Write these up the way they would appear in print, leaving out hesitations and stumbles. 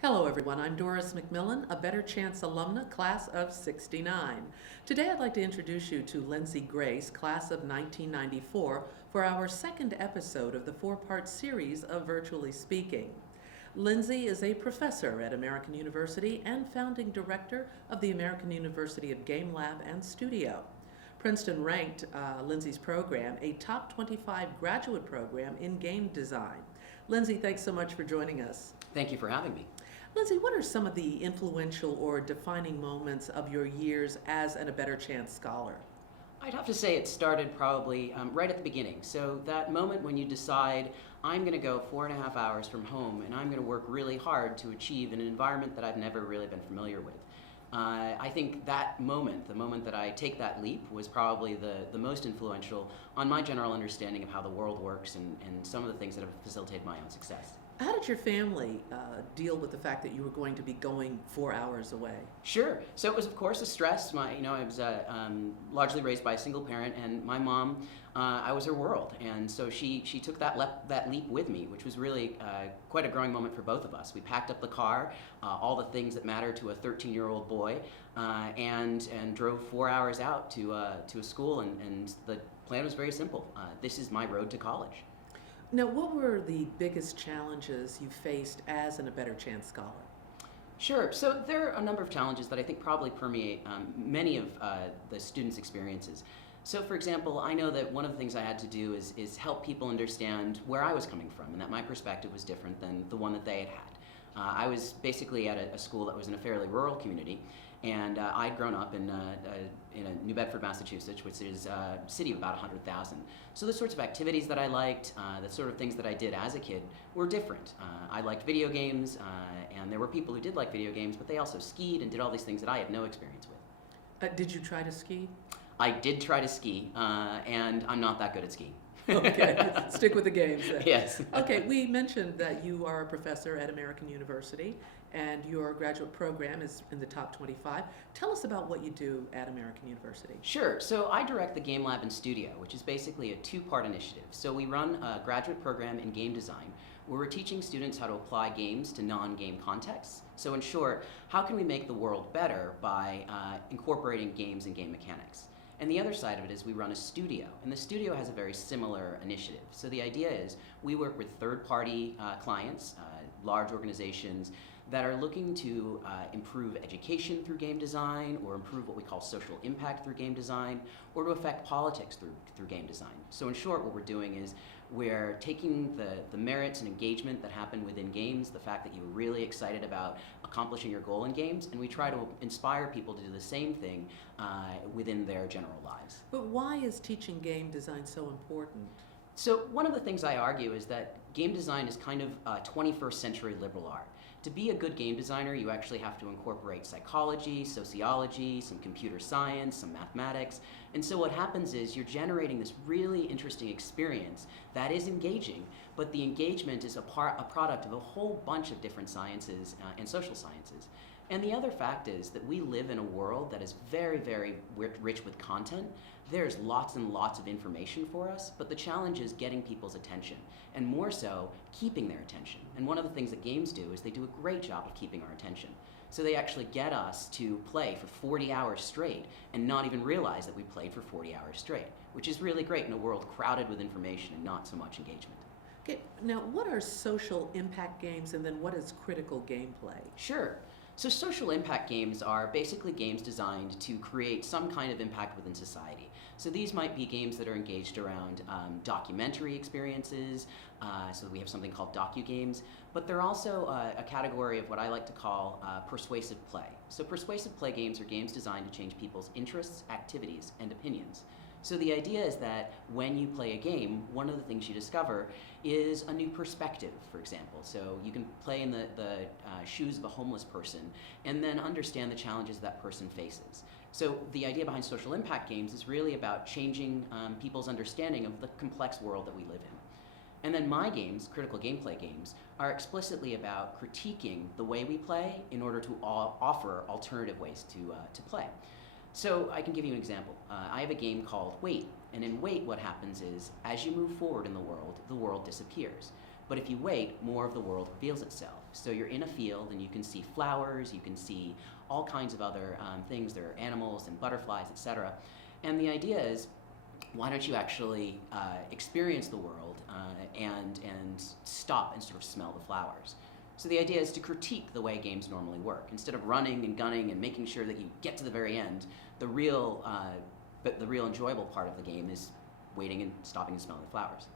Hello, everyone. I'm Doris McMillon, a Better Chance alumna, class of '69. Today, I'd like to introduce you to Lindsay Grace, class of 1994, for our second episode of the four-part series of Virtually Speaking. Lindsay is a professor at American University and founding director of the American University of Game Lab and Studio. Princeton ranked Lindsay's program a top 25 graduate program in game design. Lindsay, thanks so much for joining us. Thank you for having me. Lindsay, what are some of the influential or defining moments of your years as a Better Chance scholar? I'd have to say it started probably right at the beginning. So that moment when you decide, I'm going to go 4.5 hours from home and I'm going to work really hard to achieve in an environment that I've never really been familiar with. I think that moment, the moment that I take that leap, was probably the most influential on my general understanding of how the world works and some of the things that have facilitated my own success. How did your family deal with the fact that you were going to be going 4 hours away? Sure. So it was, of course, a stress. I was largely raised by a single parent, and my mom, I was her world, and so she took that leap with me, which was really quite a growing moment for both of us. We packed up the car, all the things that matter to a 13-year-old boy, and drove 4 hours out to a school, and the plan was very simple. This is my road to college. Now, what were the biggest challenges you faced as a Better Chance scholar? Sure. So there are a number of challenges that I think probably permeate many of the students' experiences. So, for example, I know that one of the things I had to do is help people understand where I was coming from and that my perspective was different than the one that they had had. I was basically at a school that was in a fairly rural community, and I'd grown up in New Bedford, Massachusetts, which is a city of about 100,000. So the sorts of activities that I liked, the sort of things that I did as a kid were different. I liked video games, and there were people who did like video games, but they also skied and did all these things that I had no experience with. Did you try to ski? I did try to ski, and I'm not that good at skiing. Okay, stick with the games then. Yes. Okay, we mentioned that you are a professor at American University and your graduate program is in the top 25. Tell us about what you do at American University. Sure. So I direct the Game Lab and Studio, which is basically a two-part initiative. So we run a graduate program in game design where we're teaching students how to apply games to non-game contexts. So in short, how can we make the world better by incorporating games and game mechanics? And the other side of it is we run a studio, and the studio has a very similar initiative. So the idea is we work with third-party clients, large organizations that are looking to improve education through game design, or improve what we call social impact through game design, or to affect politics through game design. So in short, what we're doing is we're taking the merits and engagement that happen within games, the fact that you're really excited about accomplishing your goal in games, and we try to inspire people to do the same thing within their general lives. But why is teaching game design so important? So one of the things I argue is that game design is kind of 21st century liberal art. To be a good game designer, you actually have to incorporate psychology, sociology, some computer science, some mathematics. And so what happens is you're generating this really interesting experience that is engaging, but the engagement is a product of a whole bunch of different sciences and social sciences. And the other fact is that we live in a world that is very, very rich with content. There's lots and lots of information for us, but the challenge is getting people's attention, and more so, keeping their attention. And one of the things that games do is they do a great job of keeping our attention. So they actually get us to play for 40 hours straight and not even realize that we played for 40 hours straight, which is really great in a world crowded with information and not so much engagement. Okay, now what are social impact games, and then what is critical gameplay? Sure. So social impact games are basically games designed to create some kind of impact within society. So these might be games that are engaged around documentary experiences, so we have something called docu-games, but they're also a category of what I like to call persuasive play. So persuasive play games are games designed to change people's interests, activities, and opinions. So the idea is that when you play a game, one of the things you discover is a new perspective, for example. So you can play in the shoes of a homeless person and then understand the challenges that person faces. So the idea behind social impact games is really about changing people's understanding of the complex world that we live in. And then my games, critical gameplay games, are explicitly about critiquing the way we play in order to offer alternative ways to play. So I can give you an example. I have a game called Wait, and in Wait what happens is, as you move forward in the world disappears. But if you wait, more of the world reveals itself. So you're in a field and you can see flowers, you can see all kinds of other things. There are animals and butterflies, etc. And the idea is, why don't you actually experience the world and stop and sort of smell the flowers? So the idea is to critique the way games normally work. Instead of running and gunning and making sure that you get to the very end, the real enjoyable part of the game is waiting and stopping and smelling the flowers.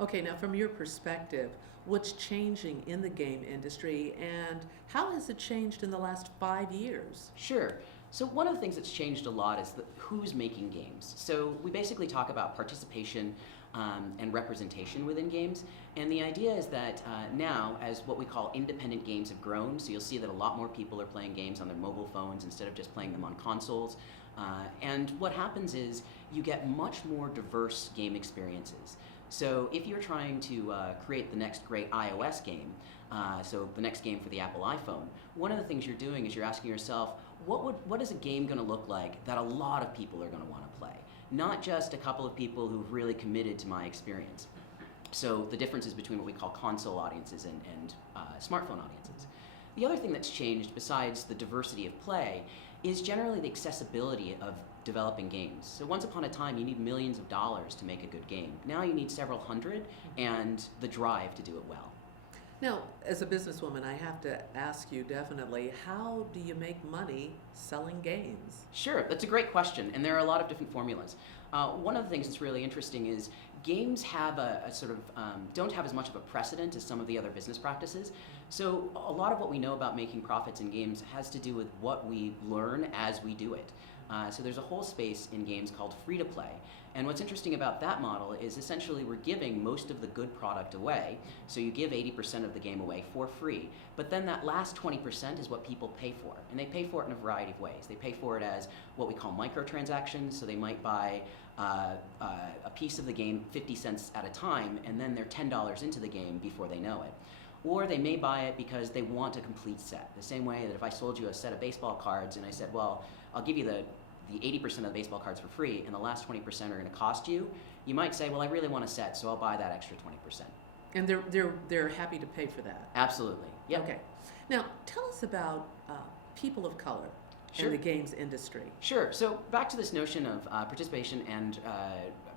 Okay, now from your perspective, what's changing in the game industry and how has it changed in the last 5 years? Sure. So one of the things that's changed a lot is who's making games. So we basically talk about participation and representation within games. And the idea is that now, as what we call independent games have grown, so you'll see that a lot more people are playing games on their mobile phones instead of just playing them on consoles. And what happens is you get much more diverse game experiences. So if you're trying to create the next great iOS game, so the next game for the Apple iPhone, one of the things you're doing is you're asking yourself, what is a game going to look like that a lot of people are going to want to play? Not just a couple of people who've really committed to my experience. So the differences between what we call console audiences and smartphone audiences. The other thing that's changed besides the diversity of play is generally the accessibility of developing games. So once upon a time, you need millions of dollars to make a good game. Now you need several hundred and the drive to do it well. Now, as a businesswoman, I have to ask you definitely, how do you make money selling games? Sure, that's a great question, and there are a lot of different formulas. One of the things that's really interesting is games have a sort of, don't have as much of a precedent as some of the other business practices. So a lot of what we know about making profits in games has to do with what we learn as we do it. So there's a whole space in games called free-to-play. And what's interesting about that model is essentially we're giving most of the good product away. So you give 80% of the game away for free. But then that last 20% is what people pay for. And they pay for it in a variety of ways. They pay for it as what we call microtransactions. So they might buy a piece of the game 50 cents at a time, and then they're $10 into the game before they know it. Or they may buy it because they want a complete set. The same way that if I sold you a set of baseball cards and I said, well, I'll give you the 80% of the baseball cards for free and the last 20% are going to cost you, you might say, well, I really want a set, so I'll buy that extra 20%. And they're happy to pay for that? Absolutely. Yep. Okay. Now, tell us about people of color Sure. in the games industry. Sure. So back to this notion of participation and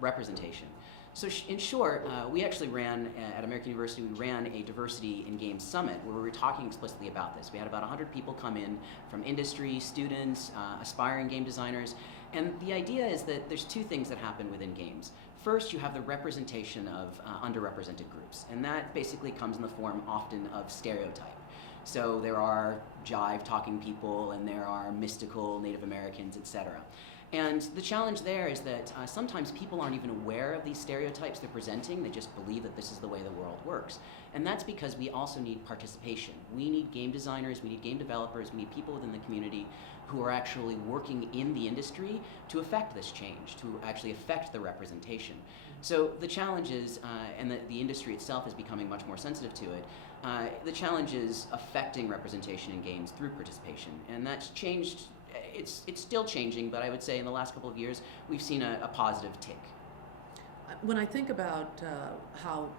representation. So in short, we actually ran, at American University, we ran a diversity in games summit where we were talking explicitly about this. We had about 100 people come in from industry, students, aspiring game designers, and the idea is that there's two things that happen within games. First, you have the representation of underrepresented groups, and that basically comes in the form often of stereotype. So there are jive-talking people, and there are mystical Native Americans, etc. And the challenge there is that sometimes people aren't even aware of these stereotypes they're presenting. They just believe that this is the way the world works. And that's because we also need participation. We need game designers, we need game developers, we need people within the community who are actually working in the industry to affect this change, to actually affect the representation. So the challenge is, and the industry itself is becoming much more sensitive to it, the challenge is affecting representation in games through participation. And that's changed. It's still changing, but I would say in the last couple of years, we've seen a positive tick. When I think about how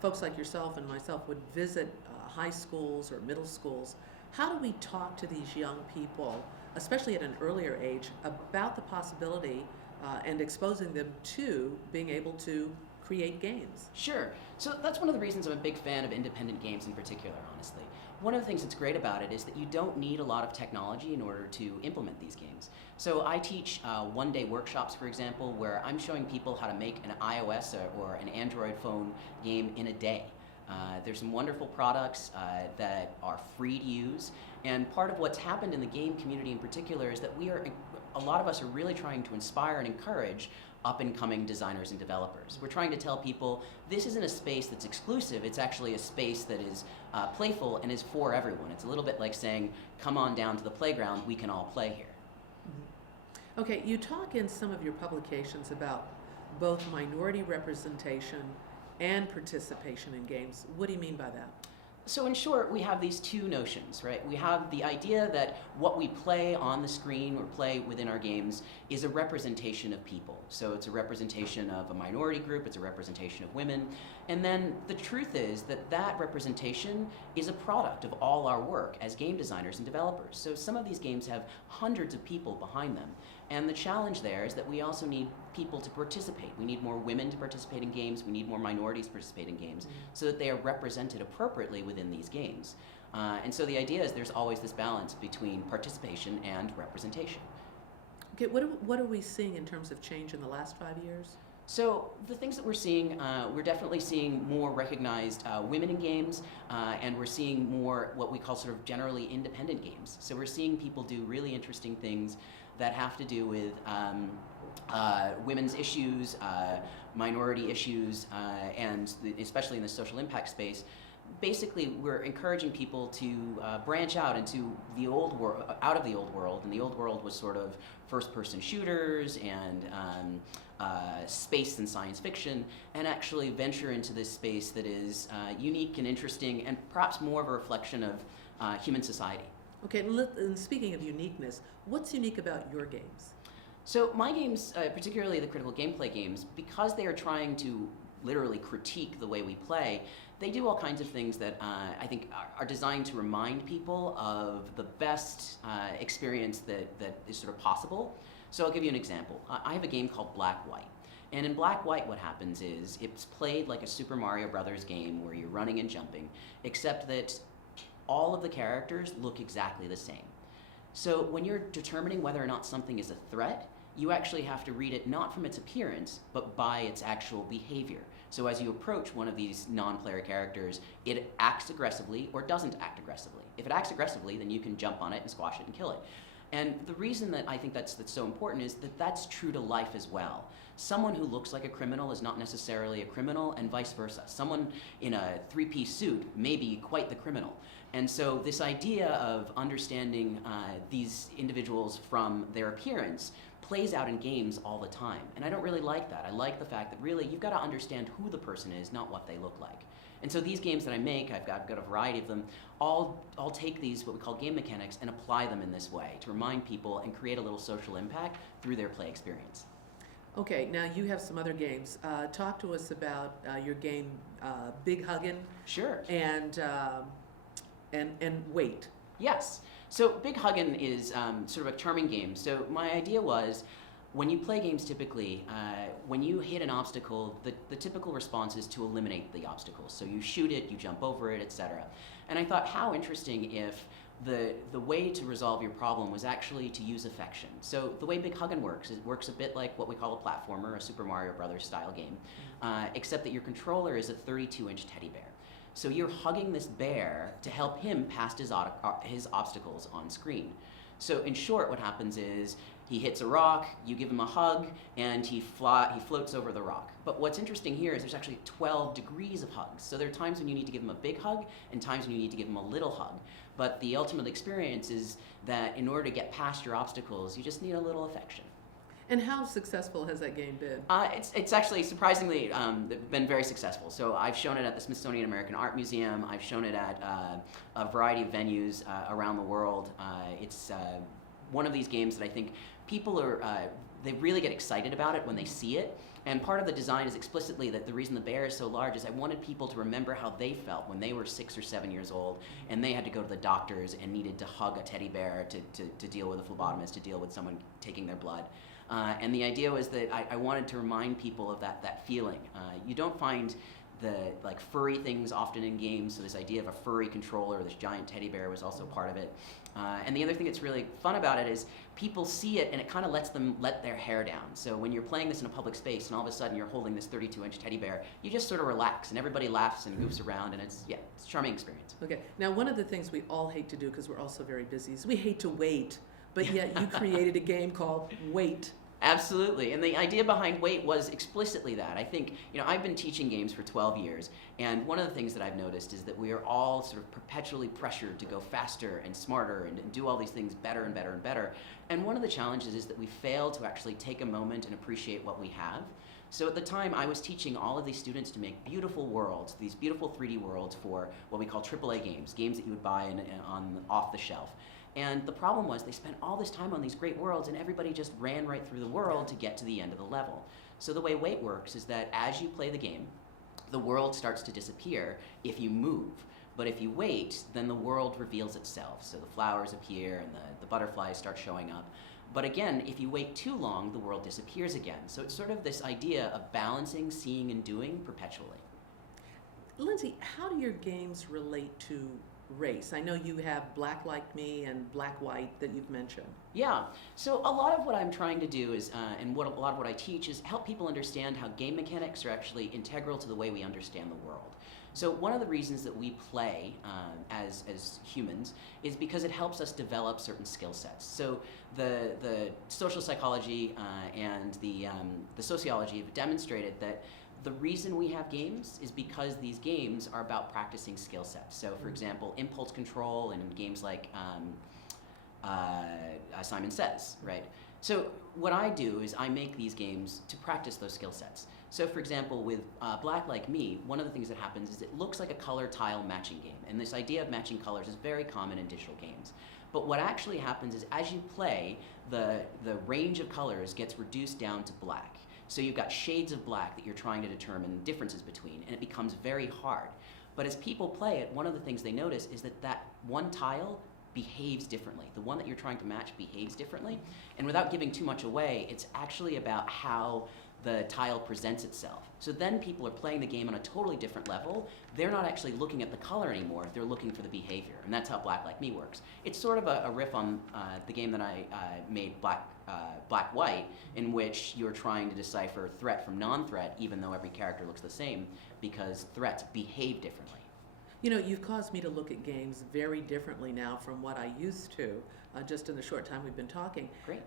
folks like yourself and myself would visit high schools or middle schools, how do we talk to these young people, especially at an earlier age, about the possibility and exposing them to being able to create games? Sure. So that's one of the reasons I'm a big fan of independent games in particular, honestly. One of the things that's great about it is that you don't need a lot of technology in order to implement these games. So I teach one-day workshops, for example, where I'm showing people how to make an iOS or an Android phone game in a day. There's some wonderful products that are free to use, and part of what's happened in the game community in particular is that a lot of us are really trying to inspire and encourage up-and-coming designers and developers. We're trying to tell people this isn't a space that's exclusive, it's actually a space that is playful and is for everyone. It's a little bit like saying, come on down to the playground, we can all play here. Mm-hmm. Okay, you talk in some of your publications about both minority representation and participation in games. What do you mean by that? So in short, we have these two notions, right? We have the idea that what we play on the screen or play within our games is a representation of people. So it's a representation of a minority group, it's a representation of women. And then the truth is that that representation is a product of all our work as game designers and developers. So some of these games have hundreds of people behind them. And the challenge there is that we also need people to participate. We need more women to participate in games. We need more minorities to participate in games so that they are represented appropriately within these games. And so the idea is there's always this balance between participation and representation. Okay, what are we seeing in terms of change in the last 5 years? So the things that we're seeing, we're definitely seeing more recognized women in games, and we're seeing more what we call sort of generally independent games. So we're seeing people do really interesting things that have to do with women's issues, minority issues, and especially in the social impact space. Basically, we're encouraging people to branch out into the old world, out of the old world, and the old world was sort of first-person shooters and space and science fiction, and actually venture into this space that is unique and interesting, and perhaps more of a reflection of human society. Okay, and speaking of uniqueness, what's unique about your games? So my games, particularly the critical gameplay games, because they are trying to literally critique the way we play, they do all kinds of things that I think are designed to remind people of the best experience that is sort of possible. So I'll give you an example. I have a game called Black White. And in Black White, what happens is it's played like a Super Mario Brothers game where you're running and jumping, except that all of the characters look exactly the same. So when you're determining whether or not something is a threat, you actually have to read it not from its appearance, but by its actual behavior. So as you approach one of these non-player characters, it acts aggressively or doesn't act aggressively. If it acts aggressively, then you can jump on it and squash it and kill it. And the reason that I think that's so important is that that's true to life as well. Someone who looks like a criminal is not necessarily a criminal, and vice versa. Someone in a three-piece suit may be quite the criminal. And so this idea of understanding these individuals from their appearance plays out in games all the time. And I don't really like that. I like the fact that really you've got to understand who the person is, not what they look like. And so these games that I make, I've got a variety of them, all take these, what we call game mechanics, and apply them in this way to remind people and create a little social impact through their play experience. Okay, now you have some other games. Talk to us about your game Big Huggin'. Sure. And Wait. Yes. So Big Huggin' is sort of a charming game. So my idea was, when you play games typically, when you hit an obstacle, the typical response is to eliminate the obstacle. So you shoot it, you jump over it, etc. And I thought, how interesting if the way to resolve your problem was actually to use affection. So the way Big Huggin' works, it works a bit like what we call a platformer, a Super Mario Brothers style game, except that your controller is a 32-inch teddy bear. So you're hugging this bear to help him past his obstacles on screen. So in short, what happens is he hits a rock, you give him a hug, and he floats over the rock. But what's interesting here is there's actually 12 degrees of hugs. So there are times when you need to give him a big hug and times when you need to give him a little hug. But the ultimate experience is that in order to get past your obstacles, you just need a little affection. And how successful has that game been? It's actually surprisingly been very successful. So I've shown it at the Smithsonian American Art Museum. I've shown it at a variety of venues around the world. It's one of these games that I think people they really get excited about it when they see it. And part of the design is explicitly that the reason the bear is so large is I wanted people to remember how they felt when they were 6 or 7 years old and they had to go to the doctors and needed to hug a teddy bear to deal with a phlebotomist, to deal with someone taking their blood. And the idea was that I wanted to remind people of that feeling. You don't find the furry things often in games, so this idea of a furry controller, this giant teddy bear was also part of it. And the other thing that's really fun about it is people see it and it kind of lets them let their hair down. So when you're playing this in a public space and all of a sudden you're holding this 32-inch teddy bear, you just sort of relax and everybody laughs and goofs around, and it's a charming experience. Okay, now one of the things we all hate to do, because we're all so very busy, is we hate to wait. But yet you created a game called Wait. Absolutely, and the idea behind Wait was explicitly that. I think, I've been teaching games for 12 years, and one of the things that I've noticed is that we are all sort of perpetually pressured to go faster and smarter and do all these things better and better and better. And one of the challenges is that we fail to actually take a moment and appreciate what we have. So at the time, I was teaching all of these students to make beautiful worlds, these beautiful 3D worlds for what we call AAA games, games that you would buy off the shelf. And the problem was they spent all this time on these great worlds and everybody just ran right through the world to get to the end of the level. So the way wait works is that as you play the game, the world starts to disappear if you move. But if you wait, then the world reveals itself. So the flowers appear and the butterflies start showing up. But again, if you wait too long, the world disappears again. So it's sort of this idea of balancing seeing and doing perpetually. Lindsay, how do your games relate to race? I know you have Black Like Me and Black White that you've mentioned. Yeah, so a lot of what I'm trying to do is, and a lot of what I teach is help people understand how game mechanics are actually integral to the way we understand the world. So one of the reasons that we play as humans is because it helps us develop certain skill sets. So the social psychology and the sociology have demonstrated that the reason we have games is because these games are about practicing skill sets. So for example, impulse control in games like Simon Says, right? So what I do is I make these games to practice those skill sets. So for example, with Black Like Me, one of the things that happens is it looks like a color tile matching game. And this idea of matching colors is very common in digital games. But what actually happens is as you play, the range of colors gets reduced down to black. So you've got shades of black that you're trying to determine differences between, and it becomes very hard. But as people play it, one of the things they notice is that one tile behaves differently. The one that you're trying to match behaves differently. And without giving too much away, it's actually about how the tile presents itself. So then people are playing the game on a totally different level. They're not actually looking at the color anymore, they're looking for the behavior. And that's how Black Like Me works. It's sort of a riff on the game that I made, Black White, in which you're trying to decipher threat from non-threat, even though every character looks the same, because threats behave differently. You know, you've caused me to look at games very differently now from what I used to, just in the short time we've been talking. Great.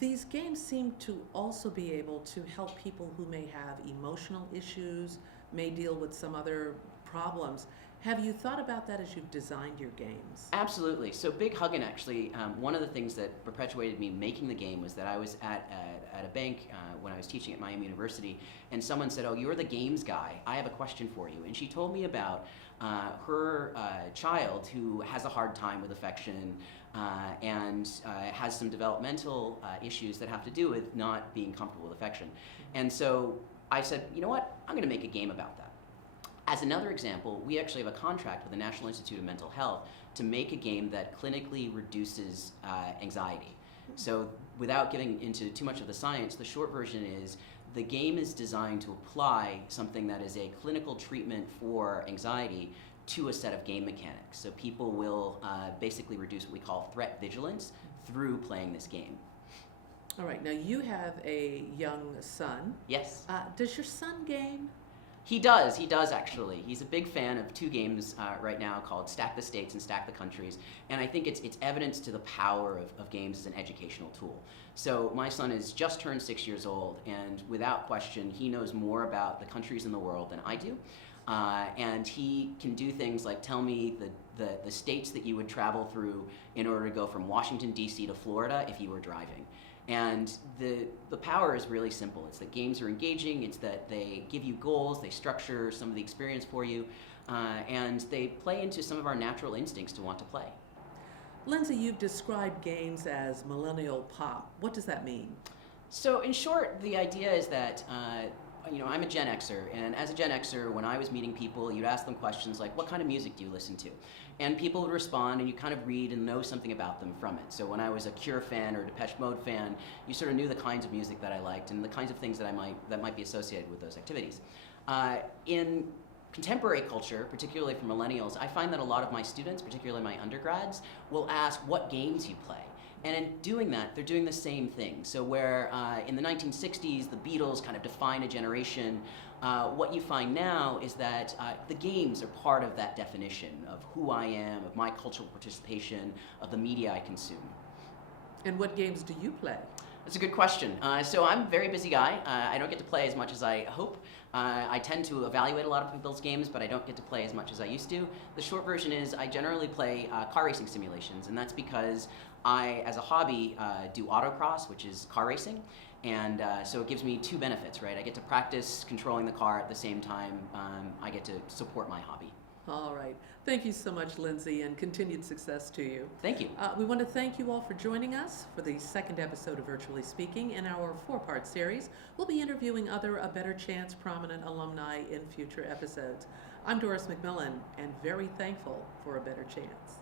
These games seem to also be able to help people who may have emotional issues, may deal with some other problems. Have you thought about that as you've designed your games? Absolutely. So Big Huggin' actually, one of the things that perpetuated me making the game was that I was at a bank when I was teaching at Miami University, and someone said, "Oh, you're the games guy. I have a question for you." And she told me about her child who has a hard time with affection and has some developmental issues that have to do with not being comfortable with affection. And so I said, you know what, I'm going to make a game about that. As another example, we actually have a contract with the National Institute of Mental Health to make a game that clinically reduces anxiety. So without getting into too much of the science, the short version is the game is designed to apply something that is a clinical treatment for anxiety to a set of game mechanics. So people will basically reduce what we call threat vigilance through playing this game. All right, now you have a young son. Yes. Does your son game? He does actually. He's a big fan of two games right now called Stack the States and Stack the Countries, and I think it's evidence to the power of games as an educational tool. So my son has just turned 6 years old, and without question, he knows more about the countries in the world than I do. And he can do things like tell me the states that you would travel through in order to go from Washington, D.C. to Florida if you were driving. And the power is really simple. It's that games are engaging, it's that they give you goals, they structure some of the experience for you, and they play into some of our natural instincts to want to play. Lindsay, you've described games as millennial pop. What does that mean? So in short, the idea is that I'm a Gen Xer, and as a Gen Xer, when I was meeting people, you'd ask them questions like, what kind of music do you listen to? And people would respond, and you kind of read and know something about them from it. So when I was a Cure fan or a Depeche Mode fan, you sort of knew the kinds of music that I liked and the kinds of things that might be associated with those activities. In contemporary culture, particularly for millennials, I find that a lot of my students, particularly my undergrads, will ask what games you play. And in doing that, they're doing the same thing. So where in the 1960s, the Beatles kind of defined a generation, what you find now is that the games are part of that definition of who I am, of my cultural participation, of the media I consume. And what games do you play? That's a good question. So I'm a very busy guy. I don't get to play as much as I hope. I tend to evaluate a lot of people's games, but I don't get to play as much as I used to. The short version is I generally play car racing simulations, and that's because I, as a hobby, do autocross, which is car racing, And so it gives me two benefits, right? I get to practice controlling the car at the same time I get to support my hobby. All right. Thank you so much, Lindsay, and continued success to you. Thank you. We want to thank you all for joining us for the second episode of Virtually Speaking. In our 4-part series, we'll be interviewing other A Better Chance prominent alumni in future episodes. I'm Doris McMillon, and very thankful for A Better Chance.